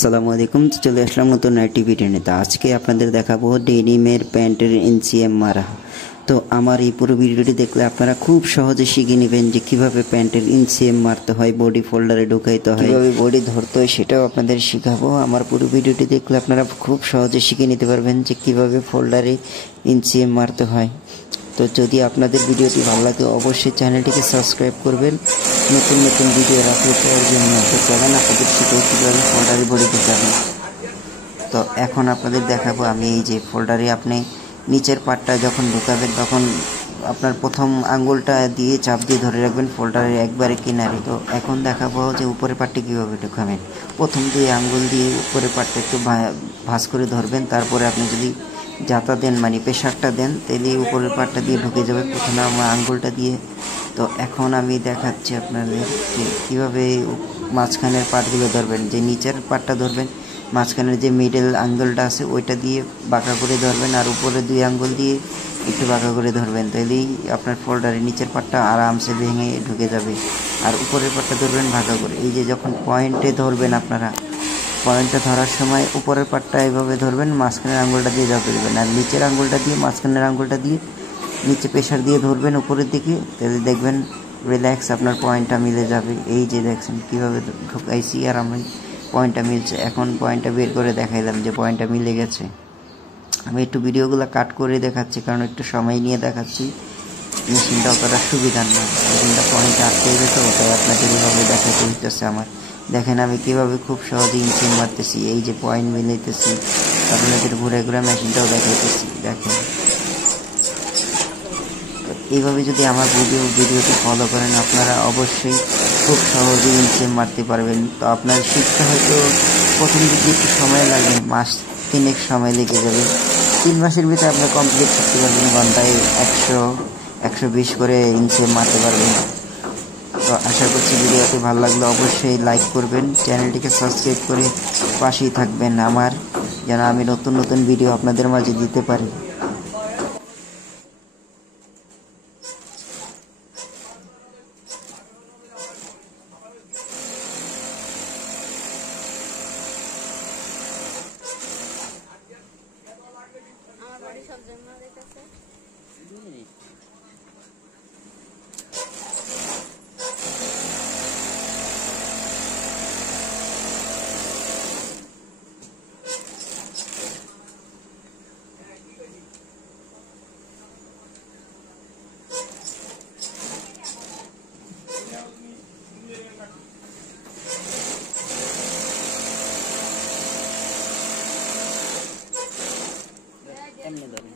আসসালামু আলাইকুম। চলে আসলাম নতুন একটি ভিডিও নিয়ে। তো আজকে আপনাদের দেখাবো ডেনিমের প্যান্টের এনসিএম মারা। তো আমার এই পুরো ভিডিওটি দেখলে আপনারা খুব সহজে শিখে নেবেন যে কিভাবে প্যান্টের এনসিএম মারতে হয়, বডি ফোল্ডারে ঢুকাইতে হয়, কিভাবে বডি ধরতে হয় সেটাও আপনাদের শেখাবো। আমার পুরো ভিডিওটি দেখলে আপনারা খুব সহজে শিখে নিতে পারবেন যে কিভাবে ফোল্ডারে এনসিএম মারতে হয়। তো যদি আপনাদের ভিডিওটি ভালো লাগে অবশ্যই চ্যানেলটিকে সাবস্ক্রাইব করবেন নতুন নতুন ভিডিও আপলোড করার জন্য। তো চলেন আপনাদের শিখেও কীভাবে ফোল্ডারে বডি ঢোকাবেন। তো এখন আপনাদের দেখাবো আমি এই যে ফোল্ডারে আপনি নিচের পার্টটা যখন ঢোকাবেন তখন আপনার প্রথম আঙ্গুলটা দিয়ে চাপ দিয়ে ধরে রাখবেন ফোল্ডারের একবারে কিনারে। তো এখন দেখাবো যে উপরের পার্টটা কীভাবে ঢোকাবেন। প্রথম দুই আঙ্গুল দিয়ে উপরের পার্টটা একটু ভাঁজ করে ধরবেন, তারপরে আপনি যদি জাতা দেন মানে প্রেশারটা দেন তাহলে উপরের পার্টটা দিয়ে ঢুকে যাবে প্রথমে আমার আঙ্গুলটা দিয়ে। তো এখন আমি দেখাচ্ছি আপনাদের যে কীভাবে মাঝখানের পার্টগুলো ধরবেন। যে নিচের পার্টটা ধরবেন, মাঝখানের যে মিডল আঙ্গুলটা আছে ওইটা দিয়ে বাঁকা করে ধরবেন, আর উপরে দুই আঙ্গুল দিয়ে একটু বাঁকা করে ধরবেন, তাইলেই আপনার ফোল্ডারের নিচের পার্টটা আরামসে ভেঙে ঢুকে যাবে। আর উপরের পার্টটা ধরবেন বাঁকা করে। এই যে যখন পয়েন্টে ধরবেন আপনারা, পয়েন্টটা ধরার সময় উপরের পার্টটা এইভাবে ধরবেন, মাঝখানের আঙ্গুলটা দিয়ে চাপ দেবেন, আর নিচের আঙ্গুলটা দিয়ে মাঝখানের আঙ্গুলটা দিয়ে নিচে প্রেশার দিয়ে ধরবেন উপরের দিকে, তাহলে দেখবেন রিল্যাক্স আপনার পয়েন্টটা মিলে যাবে। এই যে দেখছেন কীভাবে ঢুকাইছি আর আমি পয়েন্টটা মিলছে। এখন পয়েন্টটা বের করে দেখাইলাম যে পয়েন্টটা মিলে গেছে। আমি একটু ভিডিওগুলো কাট করে দেখাচ্ছি কারণ একটু সময় নিয়ে দেখাচ্ছি, মেশিনটা অতটা সুবিধার না, মেশিনটা পয়েন্টটা আটকে গেছে, ওটাই আপনাদের এইভাবে দেখাতে হইতেছে আমার। দেখেন আমি কীভাবে খুব সহজে ইঞ্চিন মারতেছি, এই যে পয়েন্ট মিলাইতেছি, আপনাদের ঘুরে ঘুরে মেশিনটাও দেখাইতেছি। দেখেন এইভাবে যদি আমার ভিডিওটি ফলো করেন আপনারা অবশ্যই খুব সহজেই ইঞ্চিন মারতে পারবেন। তো আপনার শিখতে হয়তো প্রথম দিকে একটু সময় লাগে, মাস 3 সময় লেগে যাবে। 3 মাসের ভিতরে আপনি কমপ্লিট করতে পারবেন, ঘন্টায় 100-120 করে ইঞ্চিন মারতে পারবেন। তো আশা করছি ভিডিওটি ভালো লাগলে অবশ্যই লাইক করবেন, চ্যানেলটিকে সাবস্ক্রাইব করে পাশেই থাকবেন আমার, যেন আমি নতুন নতুন ভিডিও আপনাদের মাঝে দিতে পারি। এমনি ধরে